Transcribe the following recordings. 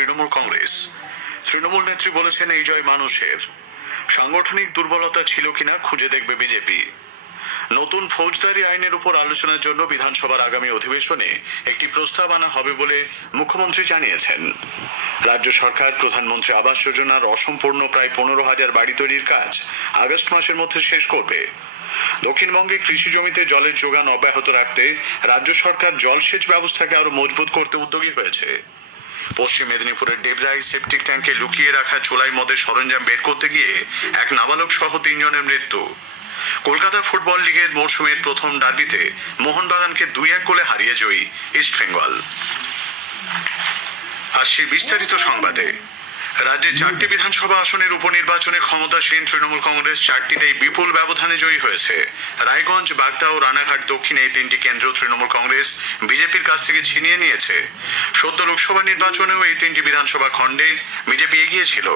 তৃণমূল কংগ্রেস। তৃণমূল নেত্রী বলেছেন, এই জয় মানুষের। সাংগঠনিক দুর্বলতা ছিল কিনা খুঁজে দেখবে বিজেপি। নতুন ফৌজদারি আইনের উপর আলোচনার জন্য বিধানসভার আগামী অধিবেশনে একটি প্রস্তাব আনা হবে বলে মুখ্যমন্ত্রী জানিয়েছেন। রাজ্য সরকার, প্রধানমন্ত্রী আবাস যোজনার অসম্পূর্ণ প্রায় পনেরো হাজার বাড়ি তৈরির কাজ আগস্ট মাসের মধ্যে শেষ করবে। দক্ষিণবঙ্গে কৃষি জমিতে জলের যোগান অব্যাহত রাখতে রাজ্য সরকার জলসেচ ব্যবস্থাকে আরও মজবুত করতে উদ্যোগী হয়েছে। পশ্চিম মেদিনীপুরের ডেবরাই সেপটিক ট্যাঙ্কে লুকিয়ে রাখা চোলাই মদের সরঞ্জাম বের করতে গিয়ে এক নাবালক সহ তিনজনের মৃত্যু। কলকাতা ফুটবল লীগের মৌসুমের প্রথম ডার্বিতে মোহনবাগানকে দুই এক গোলে হারিয়ে জয়ী ইস্ট ইস্টবেঙ্গল আসছি বিস্তারিত সংবাদে। রাজ্যে চারটি বিধানসভা আসনের উপনির্বাচনে ক্ষমতাসীন তৃণমূল কংগ্রেস চারটিতেই বিপুল ব্যবধানে জয়ী হয়েছে। রায়গঞ্জ, বাগদা ও রানাঘাট দক্ষিণে এই তিনটি কেন্দ্র তৃণমূল কংগ্রেস বিজেপির কাছ থেকে ছিনিয়ে নিয়েছে। সদ্য লোকসভা নির্বাচনেও এই তিনটি বিধানসভা খণ্ডে বিজেপি এগিয়েছিল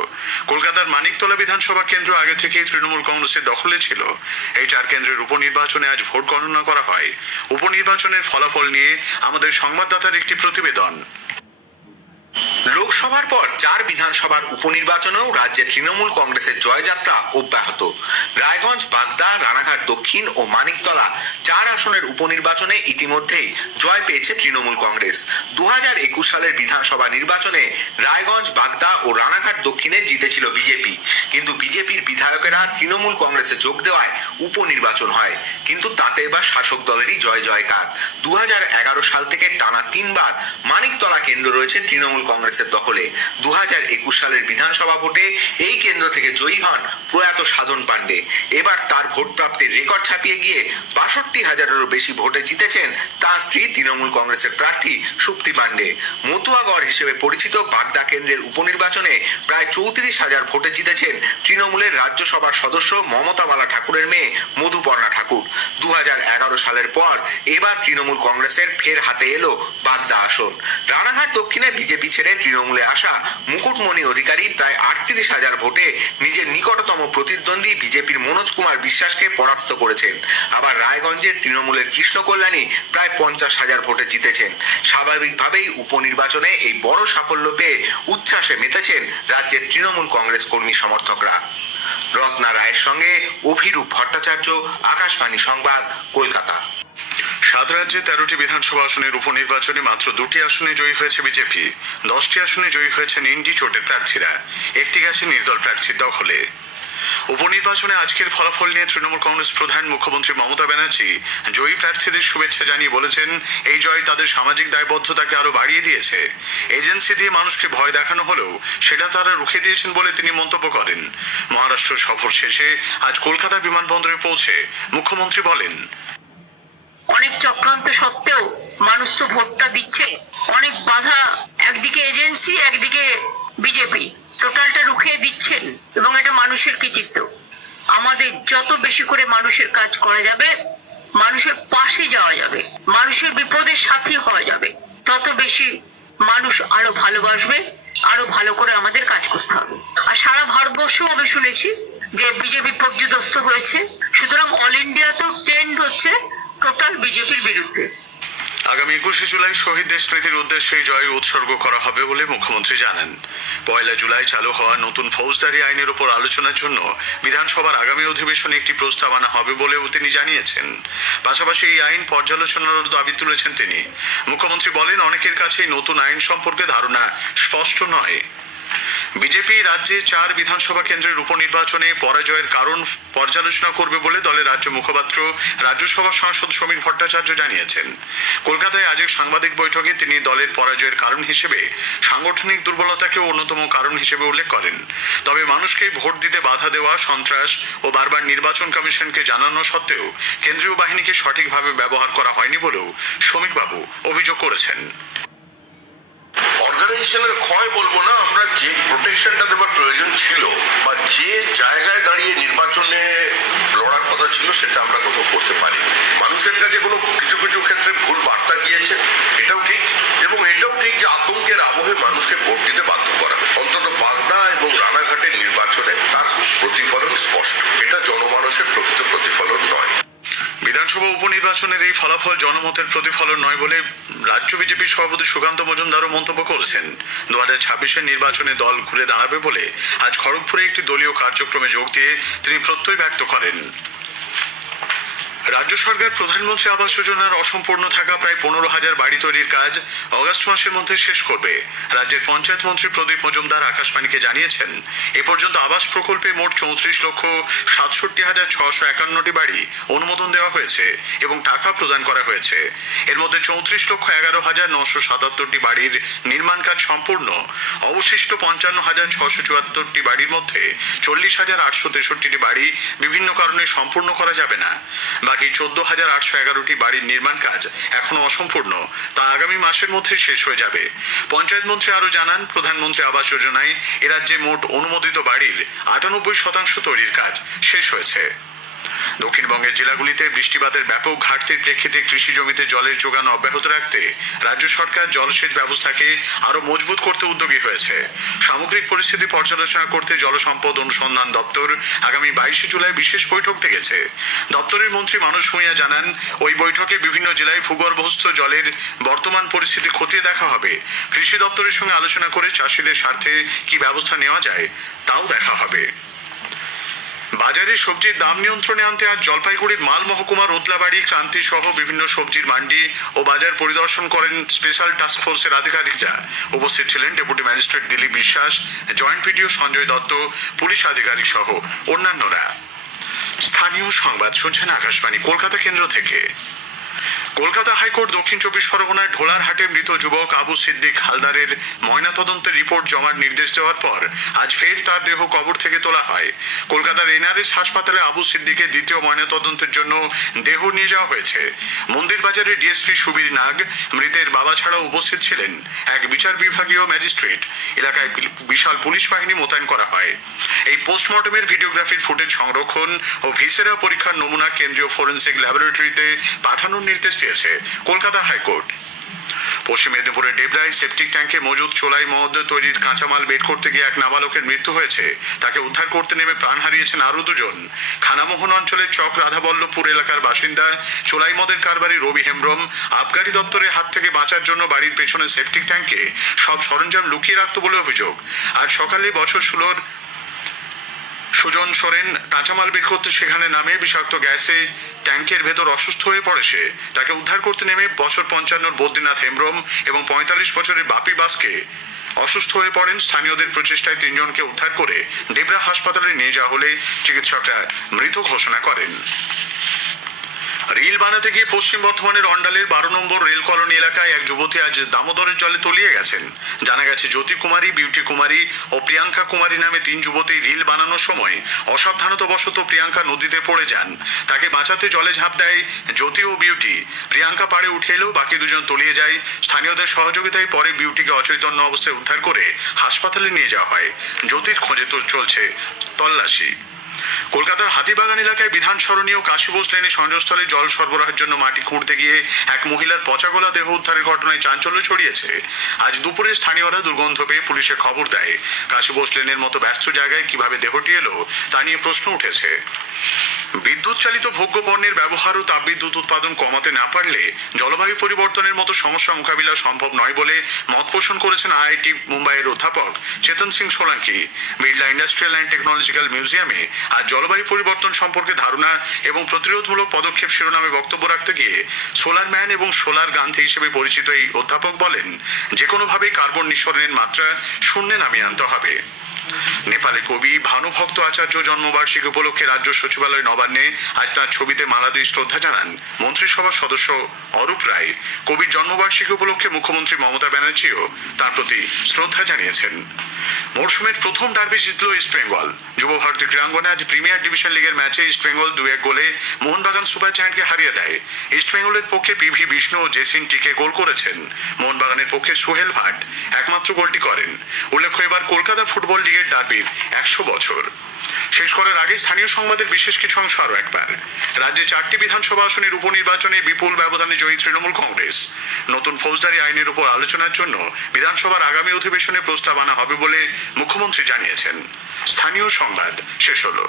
কলকাতার মানিকতলা বিধানসভা কেন্দ্র আগে থেকেই তৃণমূল কংগ্রেসের দখলে ছিল। এই চার কেন্দ্রের উপনির্বাচনে আজ ভোট গণনা করা হয়। উপনির্বাচনের ফলাফল নিয়ে আমাদের সংবাদদাতার একটি প্রতিবেদন। লোকসভার পর চার বিধানসভার উপনির্বাচনেও রাজ্যে তৃণমূল কংগ্রেসের জয়যাত্রা অব্যাহত। রায়গঞ্জ, বাগদা, রানাঘাট দক্ষিণ ও মানিকতলা চার আসনের উপনির্বাচনে ইতিমধ্যেই জয় পেয়েছে তৃণমূল কংগ্রেস। দু একুশ সালের বিধানসভা নির্বাচনে রায়গঞ্জ, বাগদা ও রানাঘাট দক্ষিণে জিতেছিল বিজেপি। কিন্তু বিজেপির বিধায়কেরা তৃণমূল কংগ্রেসে যোগ দেওয়ায় উপনির্বাচন হয়। কিন্তু তাতে এবার শাসক দলেরই জয় জয়কার। দু হাজার এগারো সাল থেকে টানা তিনবার মানিকতলা কেন্দ্র রয়েছে তৃণমূল কংগ্রেসের দখলে। দু সালের বিধানসভা ভোটে এই কেন্দ্র থেকে জয়ী হন প্রয়াত সাধন পাণ্ডে। এবার তার ভোট প্রাপ্তির রেকর্ড ছাপিয়ে গিয়ে বাষট্টি হাজারেরও বেশি ভোটে জিতেছেন তার স্ত্রী তৃণমূল কংগ্রেসের প্রার্থী সুপ্তি পাণ্ডে। মতুয়াগড় হিসেবে পরিচিত বাগদা কেন্দ্রের উপনির্বাচনে প্রায় চৌত্রিশ হাজার ভোটে জিতেছেন তৃণমূলের রাজ্যসভার সদস্য মমতা বালা ঠাকুরের মেয়ে মধুপর্ণা ঠাকুর। সালের পর এবার তৃণমূল কংগ্রেসের ফের হাতে এলো বাগদা আসন। রানাঘাট দক্ষিণে বিজেপি ছেড়ে তৃণমূলে আসা মুকুটমণি অধিকারী প্রায় আটত্রিশ হাজার ভোটে নিজের নিকটতম প্রতিদ্বন্দ্বী বিজেপির মনোজ কুমার বিশ্বাসকে পরাস্ত করেছেন। আবার রায়গঞ্জের তৃণমূলের কৃষ্ণ কল্যাণী প্রায় পঞ্চাশ হাজার ভোটে জিতেছেন। স্বাভাবিকভাবেই উপনির্বাচনে এই বড় সাফল্য পেয়ে উচ্ছ্বাসে মেতেছেন রাজ্যের তৃণমূল কংগ্রেস কর্মী সমর্থকরা। রত্না রায়ের সঙ্গে অভিরূপ ভট্টাচার্য, আকাশবাণী সংবাদ, কলকাতা। সাত রাজ্যে তেরোটি বিধানসভা আসনের উপনির্বাচনে মাত্র দুটি আসনে জয়ী হয়েছে বিজেপি। দশটি আসনে জয়ী হয়েছেন ইন্ডি চোটের প্রার্থীরা। একটি গেছে নির্দল প্রার্থীর দখলে। উপনির্বাচনে আজকের ফলাফল নিয়ে তৃণমূল কংগ্রেস প্রধান মুখ্যমন্ত্রী মমতা ব্যানার্জি জয়ী প্রার্থীদের শুভেচ্ছা জানিয়ে বলেছেন, এই জয় তাদের সামাজিক দায়বদ্ধতাকে আরও বাড়িয়ে দিয়েছে। এজেন্সি দিয়ে মানুষকে ভয় দেখানো হলেও সেটা তারা রুখে দিয়েছেন বলে তিনি মন্তব্য করেন। মহারাষ্ট্র সফর শেষে আজ কলকাতা বিমানবন্দরে পৌঁছে মুখ্যমন্ত্রী বলেন, অনেক চক্রান্ত সত্ত্বেও মানুষ তো ভোটটা দিচ্ছে। অনেক বাধা, একদিকে এজেন্সি, একদিকে বিজেপি। টোটালটা রুখিয়ে দিচ্ছেন এবং এটা মানুষের কৃতিত্ব। আমাদের যত বেশি করে মানুষের কাজ করা যাবে, মানুষের পাশে যাওয়া যাবে, মানুষের বিপদের সাথী হওয়া যাবে, তত বেশি মানুষ আরও ভালোবাসবে, আরও ভালো করে আমাদের কাজ করতে হবে। আর সারা ভারতবর্ষ আমি শুনেছি যে বিজেপি পর্যদস্ত হয়েছে, সুতরাং অল ইন্ডিয়াতেও ট্রেন্ড হচ্ছে টোটাল বিজেপির বিরুদ্ধে। আগামী একুশে জুলাই শহীদদের স্মৃতির উদ্দেশ্যে জয় উৎসর্গ করা হবে বলে মুখ্যমন্ত্রী জানান। পয়লা জুলাই চালু হওয়া নতুন ফৌজদারি আইনের উপর আলোচনার জন্য বিধানসভার আগামী অধিবেশনে একটি প্রস্তাব আনা হবে বলেও তিনি জানিয়েছেন। পাশাপাশি এই আইন পর্যালোচনার দাবি তুলেছেন তিনি। মুখ্যমন্ত্রী বলেন, অনেকের কাছেই নতুন আইন সম্পর্কে ধারণা স্পষ্ট নয়। বিজেপি রাজ্যে চার বিধানসভা কেন্দ্রের উপনির্বাচনে পরাজয়ের কারণ পর্যালোচনা করবে বলে দলের রাজ্য মুখপাত্র, রাজ্যসভা সাংসদ সমীর ভট্টাচার্য জানিয়েছেন। কলকাতায় আজ এক সাংবাদিক বৈঠকে তিনি দলের পরাজয়ের কারণ হিসেবে সাংগঠনিক দুর্বলতাকে অন্যতম কারণ হিসেবে উল্লেখ করেন। তবে মানুষকে ভোট দিতে বাধা দেওয়া, সন্ত্রাস ও বারবার নির্বাচন কমিশনকে জানানো সত্ত্বেও কেন্দ্রীয় বাহিনীকে সঠিকভাবে ব্যবহার করা হয়নি বলেও সমীরবাবু অভিযোগ করেছেন। অর্গানাইজেশনের ক্ষয় বলব না, আমরা যে প্রোটেকশনটা দেওয়ার প্রয়োজন ছিল বা যে জায়গায় দাঁড়িয়ে নির্বাচনে লড়ার কথা ছিল সেটা আমরা কোথাও করতে পারি। মানুষের কাছে কোনো কিছু কিছু ক্ষেত্রে ভুল বার্তা গিয়েছে। নির্বাচনের এই ফলাফল জনমতের প্রতিফলন নয় বলে রাজ্য বিজেপির সভাপতি সুকান্ত মজুমদারও মন্তব্য করেছেন। দু হাজার ছাব্বিশের নির্বাচনে দল ঘুরে দাঁড়াবে বলে আজ খড়গপুরে একটি দলীয় কার্যক্রমে যোগ দিয়ে তিনি প্রত্যয় ব্যক্ত করেন। রাজ্য সরকার প্রধানমন্ত্রী আবাস যোজনার অসম্পূর্ণ থাকা প্রায় পনেরো হাজার বাড়ি তৈরির কাজ অগস্ট মাসের মধ্যে শেষ করবে। রাজ্যের পঞ্চায়েত মন্ত্রী প্রদীপ মজুমদার আকাশবাণীকে জানিয়েছেন, এ পর্যন্ত আবাস প্রকল্পে মোট চৌত্রিশ লক্ষ সাতষট্টি হাজার ছশো একান্নটি বাড়ি অনুমোদন দেওয়া হয়েছে এবং টাকা প্রদান করা হয়েছে। এর মধ্যে চৌত্রিশ লক্ষ এগারো হাজার নশো সাতাত্তরটি বাড়ির নির্মাণ কাজ সম্পূর্ণ। অবশিষ্ট পঞ্চান্ন হাজার ছশো চুয়াত্তরটি বাড়ির মধ্যে চল্লিশ হাজার আটশো তেষট্টিটি বাড়ি বিভিন্ন কারণে সম্পূর্ণ করা যাবে না। বাকি চোদ্দ হাজার আটশো এগারোটি বাড়ির নির্মাণ কাজ এখনও অসম্পূর্ণ। তা আগামী মাসের মধ্যে শেষ হয়ে যাবে। পঞ্চায়েত মন্ত্রী আরও জানান, প্রধানমন্ত্রী আবাস যোজনায় এরাজ্যে রাজ্যে মোট অনুমোদিত বাড়ির আটানব্বই শতাংশ তৈরির কাজ শেষ হয়েছে। দক্ষিণবঙ্গের জেলাগুলিতে বৃষ্টিপাতের ব্যাপক ঘাটতির প্রেক্ষিতে কৃষি জমিতে জলের যোগান অব্যাহত রাখতে রাজ্য সরকার জলসেচ ব্যবস্থাকে আরও মজবুত করতে উদ্যোগী হয়েছে। সামগ্রিক পরিস্থিতি পর্যালোচনা করতে জলসম্পদ অনুসন্ধান দপ্তর আগামী বাইশে জুলাই বিশেষ বৈঠক ডেকেছে। দপ্তরের মন্ত্রী মানস ভূঁইয়া জানান, ওই বৈঠকে বিভিন্ন জেলায় ভূগর্ভস্থ জলের বর্তমান পরিস্থিতি খতিয়ে দেখা হবে। কৃষি দপ্তরের সঙ্গে আলোচনা করে চাষিদের স্বার্থে কি ব্যবস্থা নেওয়া যায়, তাও দেখা হবে। বাজারে সবজির দাম নিয়ন্ত্রণে আনতে আজ জলপাইগুড়ির মাল মহকুমার রোদলাবাড়ি ক্রান্তি সহ বিভিন্ন সবজির মান্ডি ও বাজার পরিদর্শন করেন স্পেশাল টাস্ক ফোর্সের আধিকারিকরা। উপস্থিত ছিলেন deputy magistrate Dilip Biswas, joint PDO Sanjay Dutta, police আধিকারিক সহ অন্যান্যরা। স্থানীয় সংবাদ শুনছেন আকাশবাণী, কলকাতা কেন্দ্র থেকে। কলকাতা হাইকোর্ট দক্ষিণ চব্বিশ পরগনায় ঢোলারহাটে মৃত যুবক আবু সিদ্দিক হালদারের ময়নাতদন্তের রিপোর্ট জমার নির্দেশ দেওয়ার পর আজ ফের তার দেহ কবর থেকে তোলা হয়। কলকাতার এনআরএস হাসপাতালে আবু সিদ্দিকের দ্বিতীয় ময়নাতদন্তের জন্য দেহ নিয়ে যাওয়া হয়েছে। মন্দির বাজারে ডিএসপি সুবীর নাগ, মৃতের বাবা ছাড়াও উপস্থিত ছিলেন এক বিচার বিভাগীয় ম্যাজিস্ট্রেট। এলাকায় বিশাল পুলিশ বাহিনী মোতায়েন করা হয়। এই পোস্টমর্টমের ভিডিওগ্রাফির ফুটেজ সংরক্ষণ ও ভিসেরা পরীক্ষার নমুনা কেন্দ্রীয় ফরেন্সিক ল্যাবরেটরিতে পাঠানোর নির্দেশ দিয়েছে কলকাতা হাইকোর্ট। পশ্চিম মেদিনীপুরের ডেবরায় সেপটিক ট্যাঙ্কে মজুদ চোলাই মদ তৈরির কাঁচামাল বের করতে গিয়ে এক নাবালকের মৃত্যু হয়েছে। তাকে উদ্ধার করতে নেমে প্রাণ হারিয়েছেন আরও দুজন। খানামোহন অঞ্চলের চক রাধাবল্লভপুর এলাকার বাসিন্দা চোলাই মদের কারবারি রবি হেমব্রম আবগারি দপ্তরের হাত থেকে বাঁচার জন্য বাড়ির পেছনে সেপটিক ট্যাঙ্কে সব সরঞ্জাম লুকিয়ে রাখত বলে অভিযোগ। আজ সকালে বছর ষোলোর সুজন সোরেন কাঁচামাল বের করতে সেখানে নামে বিষাক্ত গ্যাসে ট্যাঙ্কের ভেতর অসুস্থ হয়ে পড়ে সে। তাকে উদ্ধার করতে নেমে বছর পঞ্চান্নর বদ্রীনাথ হেমব্রম এবং পঁয়তাল্লিশ বছরের বাপি বাসকে অসুস্থ হয়ে পড়েন স্থানীয়দের প্রচেষ্টায় তিনজনকে উদ্ধার করে ডেবরা হাসপাতালে নিয়ে যাওয়া হলে চিকিৎসকরা মৃত ঘোষণা করেন। রিল বানাতে গিয়ে পশ্চিম বর্ধমানের অন্ডালের বারো নম্বর রেল কলোনি এলাকায় এক যুবতী আজ দামোদরের জলে তলিয়ে গেছেন। জানা গেছে, জ্যোতি কুমারী, বিউটি কুমারী ও প্রিয়াঙ্কা কুমারী নামে তিন যুবতী রিল বানানোর সময় অসাবধানতাবশত প্রিয়াঙ্কা নদীতে পড়ে যান। তাকে বাঁচাতে জলে ঝাঁপ দেয় জ্যোতি ও বিউটি। প্রিয়াঙ্কা পাড়ে উঠে এলেও বাকি দুজন তলিয়ে যায়। স্থানীয়দের সহযোগিতায় পরে বিউটিকে অচৈতন্য অবস্থায় উদ্ধার করে হাসপাতালে নিয়ে যাওয়া হয়। জ্যোতির খোঁজে তো চলছে তল্লাশি। কলকাতার হাতিবাগান এলাকায় বিধান স্মরণীয় কাশীবোস লেনে সংযোগস্থলে জল সরবরাহের জন্য মাটি খুঁড়তে গিয়ে এক মহিলার পচাগলা দেহ উদ্ধারের ঘটনায় চাঞ্চল্য ছড়িয়েছে। আজ দুপুরে স্থানীয়রা দুর্গন্ধ পেয়ে পুলিশে খবর দেয়। কাশীবোস লেনের মতো ব্যস্ত জায়গায় কীভাবে দেহটি এলো, তা নিয়ে প্রশ্ন উঠেছে। বিদ্যুৎ চালিত ভোগ্য পণ্যের ব্যবহার ও তাপবিদ্যুৎ উৎপাদন কমাতে না পারলে জলবায়ু পরিবর্তনের মতো সমস্যা মোকাবিলা সম্ভব নয় বলে মত পোষণ করেছেন আইআইটি মুম্বাইয়ের অধ্যাপক Chetan Singh Solanki. Birla industrial and technological মিউজিয়ামে আজ জলবায়ু পরিবর্তন সম্পর্কে ধারণা এবং প্রতিরোধমূলক পদক্ষেপ শিরোনামে বক্তব্য রাখতে গিয়ে সোলার ম্যান এবং সোলার গান্ধী হিসেবে পরিচিত এই অধ্যাপক বলেন যে কোনোভাবেই কার্বন নিঃসরণের মাত্রা শূন্যে নামিয়ে আনতে হবে। নেপালে কবি ভানুভক্ত আচার্য জন্মবার্ষিকী উপলক্ষে রাজ্য সচিবালয় নবান্নে আজ তার ছবিতে মালা দিয়ে শ্রদ্ধা জানান মন্ত্রিসভার সদস্য অরূপ রায়। কবির জন্মবার্ষিকী উপলক্ষে মুখ্যমন্ত্রী মমতা ব্যানার্জিও তার প্রতি শ্রদ্ধা জানিয়েছেন। মরশুমের প্রথম ডার্বি জিতল ইস্ট বেঙ্গল যুব ভারতী ক্রীড়াঙ্গনে আজ প্রিমিয়ার ডিভিশন লিগের ম্যাচে ইস্ট বেঙ্গল দু এক গোলে মোহনবাগান সুপার জায়ান্টকে হারিয়ে দেয়। ইস্ট বেঙ্গলের পক্ষে পিভি বিষ্ণু ও জেসিন টিকে গোল করেছেন। মোহনবাগানের পক্ষে সোহেল ভাট একমাত্র গোলটি করেন। উল্লেখ্য এবার কলকাতা ফুটবল লিগের দাবির একশো বছর। শেষ করার আগে স্থানীয় সংবাদের বিশেষ কিছু অংশ আরও একবার। রাজ্যে চারটি বিধানসভা আসনের উপনির্বাচনে বিপুল ব্যবধানে জয়ী তৃণমূল কংগ্রেস। নতুন ফৌজদারি আইনের উপর আলোচনার জন্য বিধানসভার আগামী অধিবেশনে প্রস্তাব আনা হবে বলে মুখ্যমন্ত্রী জানিয়েছেন। স্থানীয় সংবাদ শেষ হলো।